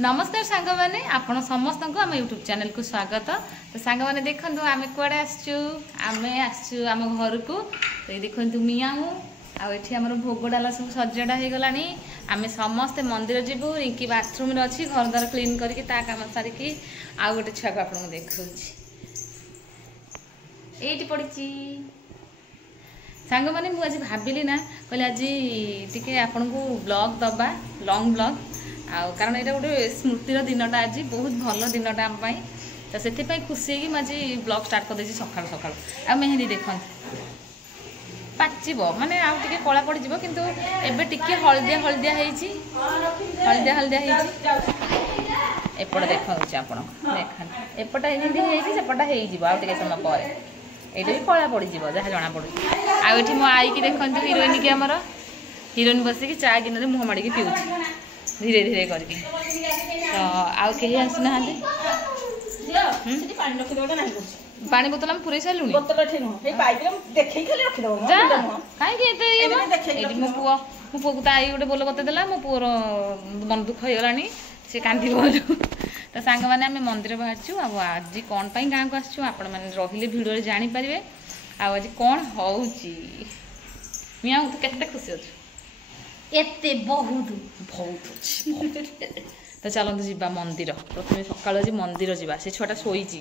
नमस्कार सांग मैंने आपण समस्त को आम यूट्यूब चैनल को स्वागत। तो सांग मैंने देखु आम कड़े आसचु आम घर को तो देखु मियाँ आठी आम भोग डाला सब सजड़ा हो गला। आम समस्ते मंदिर जीवु रिंकी बाथरूम अच्छी घर द्वार क्लीन करके काम सारिकी आउ गोटे छुआ को आपको देखा ये पड़ी सांग मैंने मुझे भाविली ना कहले आज टी आपन को ब्लॉग दबा लॉन्ग ब्लॉग कारण यहाँ गोटे स्मृतिर दिनटा आज बहुत भल दिनटा आम तो से खुशी कि मुझे ब्लॉग स्टार्ट कर सका सका आ मेहंदी देख पाचिब माने आउ टिके कला पड़ जाव किंतु एबे टिके हलदिया हलदिया हलदिया हलदिया एपट देखा देखा एपटा सेपटा हो समय पर ये भी कला पड़ जाव जहाँ जना पड़ू आठी मो आई की देखते हिरोइन की आमर हिरोइन बसिकी चा गिन मुह माड़ी पीऊँ धीरे धीरे करके तो आउ कहीं आसना पानी बोतल हम पूरे सारू मो पुओ को आई गोटे बोल बतेदेला मो पुओर मन दुख हो गलानी सी कांदी तो सांग मैंने आम मंदिर बाहर आज कौन पाई गाँव को आसचु आपण मैंने रहिले भिडियो जानीपारे आज कौन हूँ मियाँ तू केते खुशी अच्छु एते बहुत बहुत अच्छी तो चलते जीवा मंदिर प्रथम सकाल आज मंदिर जावा से छुआटा शोची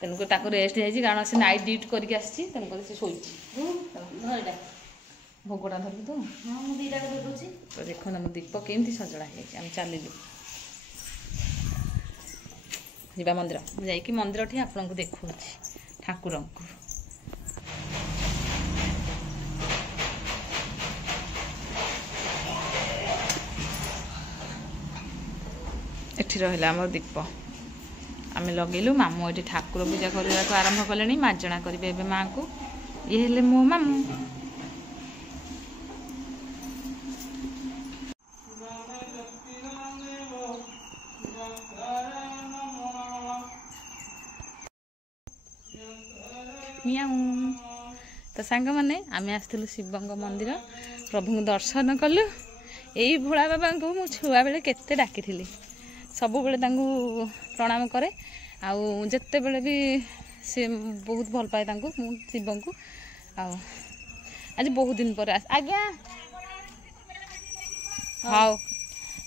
तेणुक रेस्ट जाइए कारण से नाइट ड्यूटी करके आसी तेणुक से शोची भोगटा धरु तो देख ना दीप केमती सजड़ा है चलू जीवा मंदिर जाइए मंदिर ठी आपन को देखा ठाकुर को एठी रहिला हमर दीप आम लगेलु मामू ये ठाकुर पूजा करने को आरंभ कले मार्जना करेंगे एवं माँ को ये हेले मो मामू मियाऊ तो सांग मैंने आम आसलु शिवंग मंदिर प्रभु को दर्शन कलु यही भोला बाबा को मु छुआ बेले केते डाकी सब बेले प्रणाम करे आते बेले भी सी बहुत भल पाए शिव को आज बहुत दिन पर आज्ञा हाँ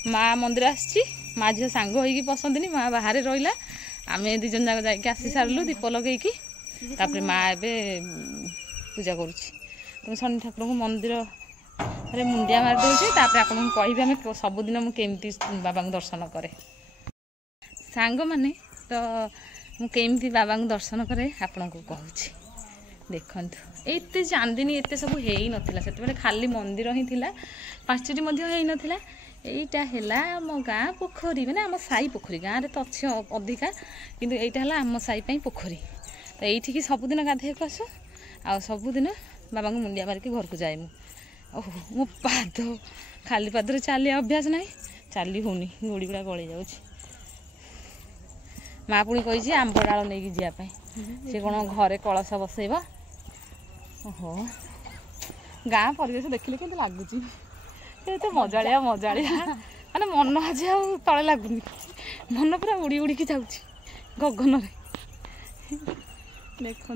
माँ मंदिर आसी माँ झील सांग हो पसंद माँ बाहर रहा आम दीज जाक जा आसी सारू दीप लगे तापर माँ एवं पूजा करुँच तो शनि ठाकुर को मंदिर अरे मुंडिया मार दूसरी आपको कहि आम सबुदिन मुझे बाबा को दर्शन करे सांग मैंने तो मुझे बाबा को दर्शन करे आपण को कहूँ देखु एत चांदिनी एत सब हो ना से खाली मंदिर ही थिला पांचटी नाला यहीटा है मो गाँ पोखरी मैंने आम साई पोखरी गाँव में तो अच्छे अधिका किंतु यहीटा है आम साई पोखरी तो ये सबुदिन गाधे को आसु आ सबुदिन बाबा को मुंडिया मारिकी घर को जाए ओह मो पाद खाली पादर चली अभ्यास ना चली होनी गोड़ी गुड़ा गली जाऊँ माँ पुणी कही आंब डाल नहीं जावाई सी कौन घरे कलश बसैब ओहो गाँ परिवेश देखिले के लगुच मजाड़िया माने मन आज तले लगुनि मन पूरा उड़ी उड़ी जाऊँच गगन देखु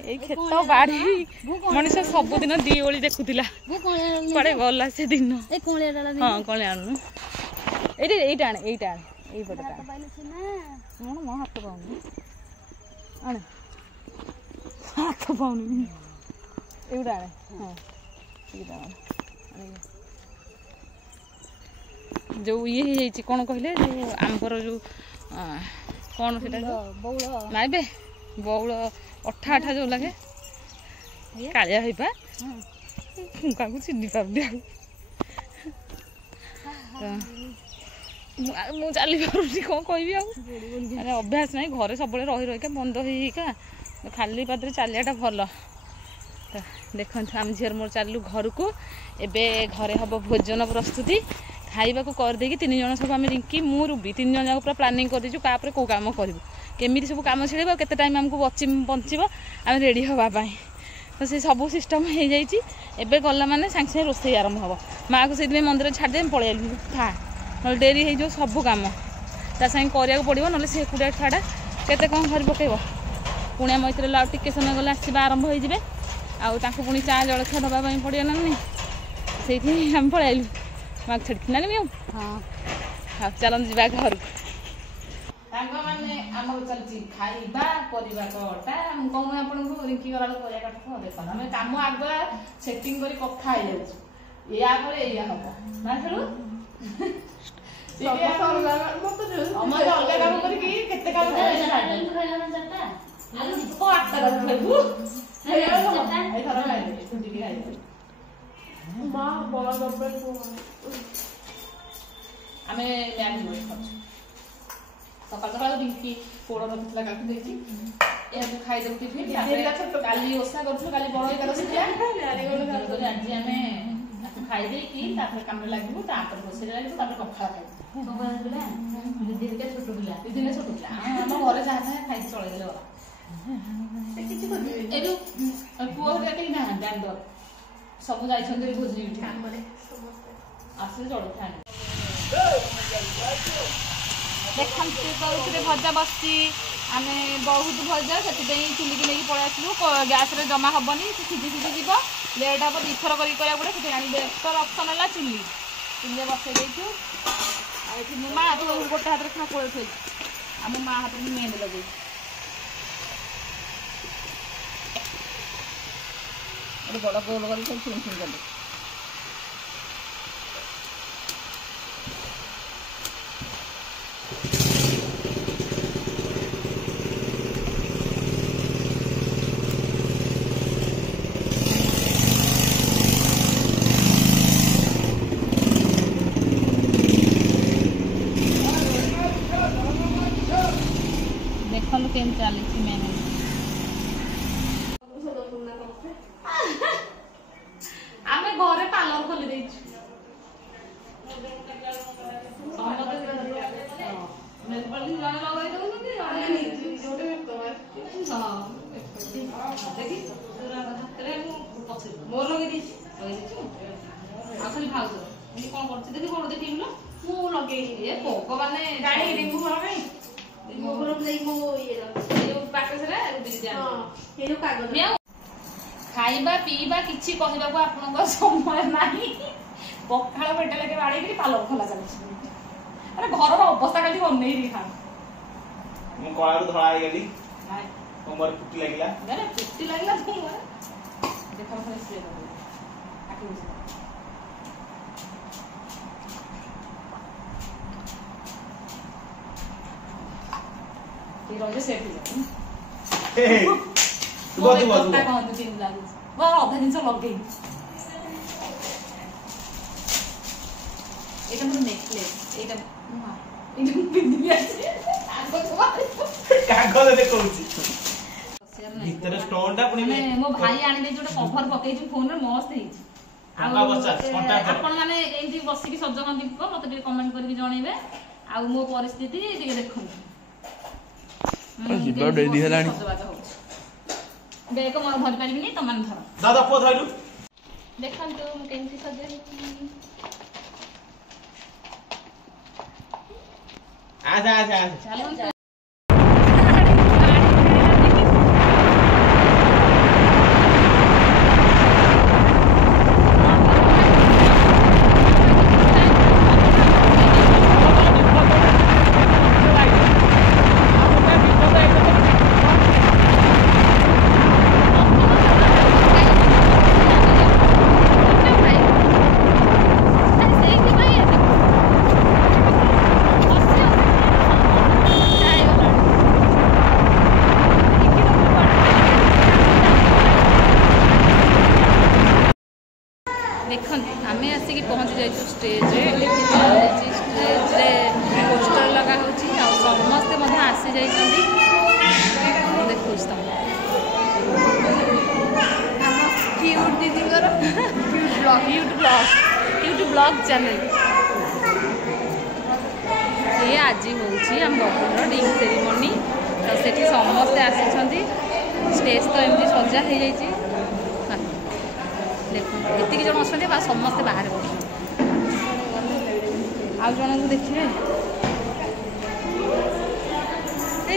के खेत बाड़ी मनीष सबुदिन दी ओली देखुला कड़े गला से दिन हाँ कलिया ये आने यही पटे मो हाथ पाऊनी आने हाथ पाऊनी एवटा आने हाँ जो ये कौन कहले जो आंबर जो कौन से ना बे बौल अठा अठा जो लगे कालिया होपा क्या चिन्ह पार मु चली पार्टी कौन कह अभ्यास ना घरे सब रही रही बंद होका खाली पादरे चलियाटा भल तो देखो आम झीर मोर चलू घर को एवं घरे हम भोजन प्रस्तुति खाइबा को करदे तीन जन सब आम रिंकी मु रूबी तीन जन जाक पूरा प्लानिंग कर दीचु कापर कौ काम करूँ केमी सब कम छिड़े केते टाइम आमको बचीब आम रेडी हाँपाई तो से सब सिस्टम हो जाए गला माने सांगे सांगे रोसे आरंभ हम माँ को से मंदिर छाड़दे पलि था ना डेरी हो सब कम ता सागे करिया पड़ो ना सी एकुटिया छाड़ा केते कौन धरी पकेब पुणिया मैत्री आउ टिके समय गले आसवा आरंभ हो पुणी चा जलखिया दवाई पड़ो ना नहीं से आम पलैलु माग छेड़की ना नहीं हाँ चलन जा घर चलती खाइबा परिवा कटा कहूँ आपको रिंकी गला परिया काट देख आम कम आगुआ सेटिंग कर कथा या हम ना खेलु अलग काम करते काम आम सकाल सकाल रिंकी पोड़ रखा काटी खाईदेव टिफिन काली ओषा करूँ काली बड़ एकादशी आज आम खाईदे कम लगे रोसे लगे पखाड़ खाई दीदी छोट पिला दीदी छोट पिला आम घर जहाँ जहाँ खाई चल पुओ कहीं ना दांडर सब जाइए भोजी आस जलखा देखते भजा बसी आम बहुत भजा से चुली की लेकिन पलि आसलु गैस जमा हेनी सीझी सीझी जीव लेट हम दीथर कर पड़े से बेटर अप्सन है चुली चुली बसई देचु माँ हाथ गोटे हाथ में खोल थी आम माँ हाथ में मेहंदी लगे बड़ गोल कर सब छुण छुण कले केम चली मेहनत आम घरे पार्लर खोली देचु मोर लगे खाली भाज कौन कर देखी बड़ देखी मुझे भगवान खाइबा पीवा किसी कहवाक आप समय ना पखाड़ पेट लगे बाड़ी पार्लर खोला चलती घर अवस्था खाली अनई खा पुटी लगे देख रज सेट अधा जिन लगे ये मोर नेकलेस मो भाई आनी गोटे कभर पकई फोन मस्त आपण मैंने बसिक सजगंदी मत कमेंट करके जनइबे आ मो परिस्थिति देखो बेक मोर धरि पारिबिनी तमन धर दादा पो धइलु देखंतु मु केमती सजे आजा चलो आम आसिक पहुँची जाइए स्टेज स्टेज पोस्टर लगा समस्ते आसी जाइए देखो क्यूट दीदी क्यूट ब्लॉग चैनल ये आज हूँ आम बबुर रिंग सेरिमनी तो से समस्ते आसी स्टेज तो एमती सजा हो जाइए देखो ये जन अच्छा समस्ते बाहर बस ଆଉ ଜଣଙ୍କୁ ଦେଖିବେ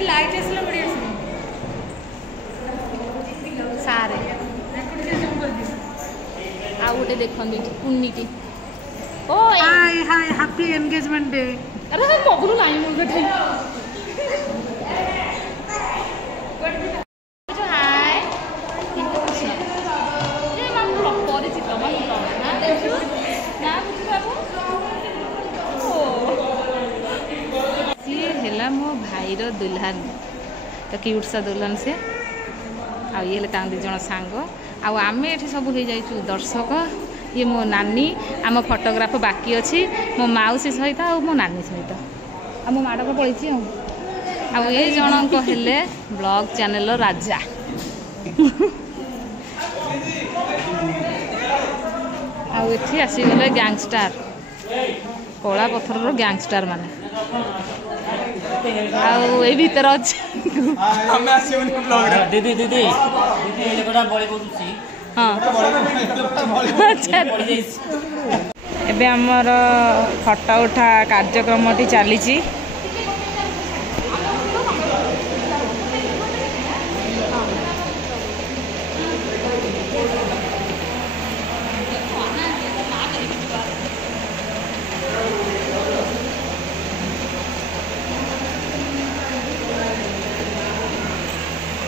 ଲାଇଟ୍ ଆସିଲା ବଢ଼ିଆ ସାରେ ଆଉ ଗୋଟେ ଦେଖନ୍ତୁ ଏଠି କୁନିଟି ଓ हाय हाय हैप्पी एंगेजमेंट डे अरे बबलू नहीं मुझे बैठे जो हाय ये मामू परिचित मामू ना देखु ना बुझी बाबू ये हेला मो भाई रो दुल्हन तो क्यूट सा दुल्हन से आ ये तां दी जण सांग आ आमे एठी सब हो जाइछु दर्शक ये मो नानी आम फोटोग्राफ बाकी अच्छी मो माउसी सहित आ मो नानी सहित आ मो माड़ को पड़ी आ ये जनक हेले ब्लॉग चैनल राजा आठी आसीगले गैंगस्टार कला पथर गैंगस्टार माने आउ ए भीतर अच्छी दीदी दीदी दीदी गोटा बड़ी बोलुची हाँ एबे हमर फटा उठा कार्यक्रमटी चली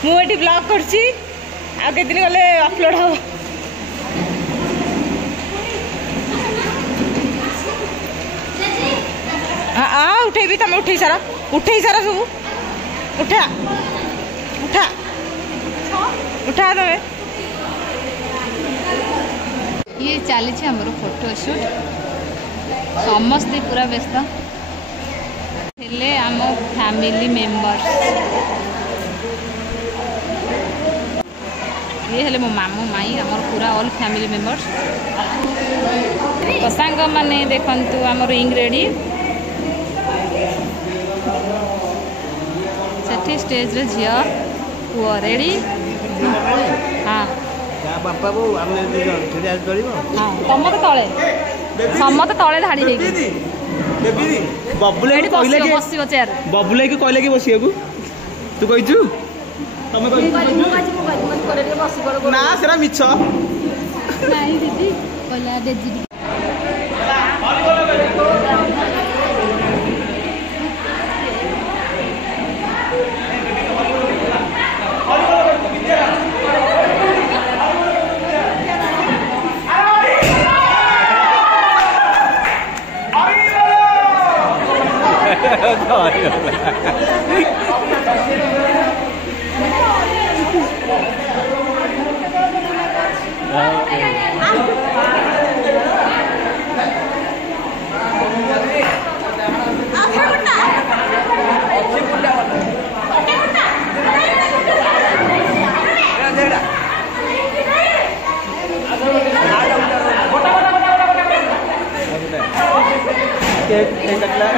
मुझे ब्लॉग करछि आ के दिन गले अपलोड हो उठे भी तुम उठे सारा सब उठा उठा उठा तमें ये चली आमर फोटोशूट समस्ते पूरा व्यस्त हेले आम फैमिली मेंबर्स ये हेले मो मामू माई आमर पूरा ऑल फैमिली मेंबर्स तो सांग माने देखंतु आमर इंग रेडी सेठी स्टेज रे झिया पुआ रेडी हाँ बापा बो आमे ठिया करिवो हाँ समते तळे धाड़ी हेगी बेबी बबुले को कहले कि बसियो चेयर बबुले को कहले कि बसियाकू तू कहिचू तमे कहि ना सेरा मिछ नहीं दीदी कहला देजी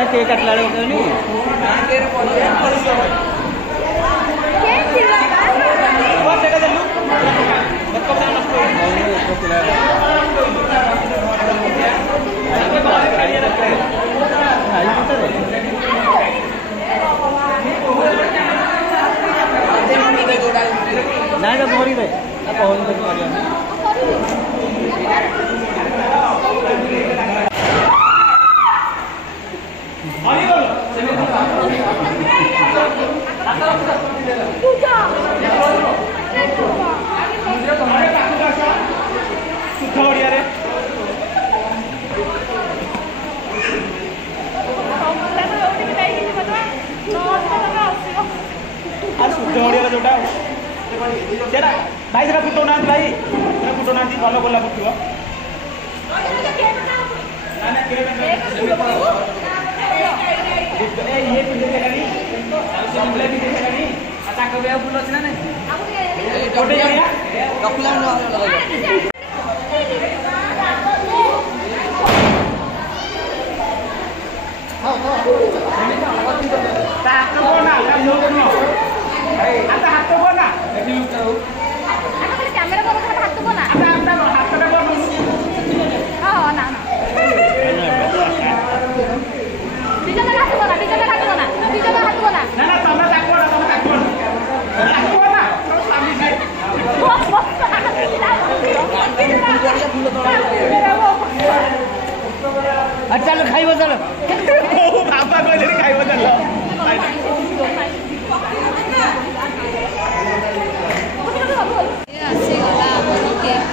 केक कटला नहीं ना भरी दे भाई से फुटो ना भाई फुटो ना भल गोला फुटो फुल अच्छी कैमरा पर हाथ को ना हाथ को ना ना ଖାଇବ ଚାଲ ବାପା କହିଲେ ଖାଇବ ଚାଲ ଆସିଗଲା ଆମର କେକ୍।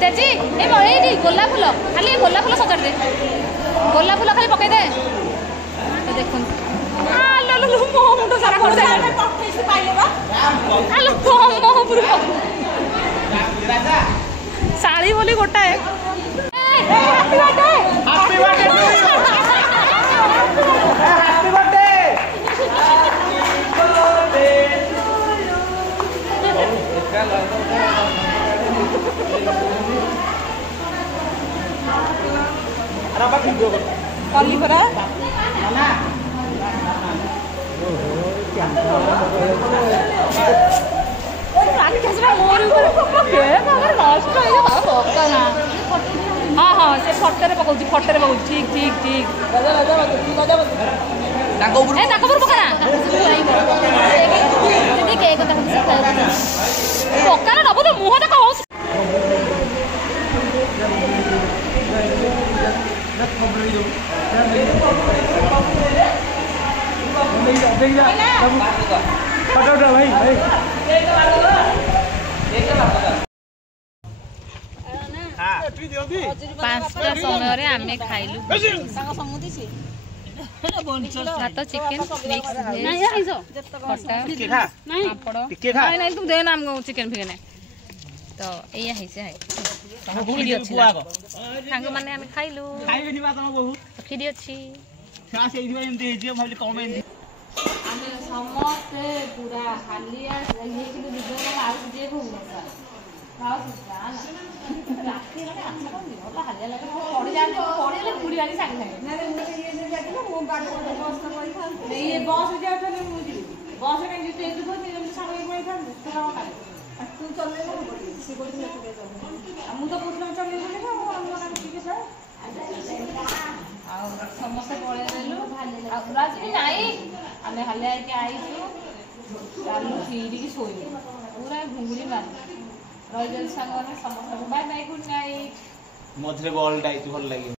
तेजी ए गोलाप फूल खाली गोलाप फूल सजाड़ दे गोलाप फूल खाली पकई दे तो देखो मो मुंड सारा कर शाड़ी बोली गोटाए कली परा हाँ हाँ से फटे पकाऊँ ठीक ठीक ठीक पकाना पकाना नब तो मुह देख भाई भाई 5टा समय आम खाइलु भात चिकेन मिक्स खटा पापड़ नहीं तुम दे नाम चिकेन फिकेन तो एया हिसे खीरी अच्छी सांग माने आम खाइलु खीरी अच्छी आमे समस्ते पूरा हालिया समस्ते पलू आम हालिया आईचु चालू खीरी की शोल पूरा घुंगुड़ी मार रही समस्त बाय बाय गुड नाइट मझे बॉल भल लगे।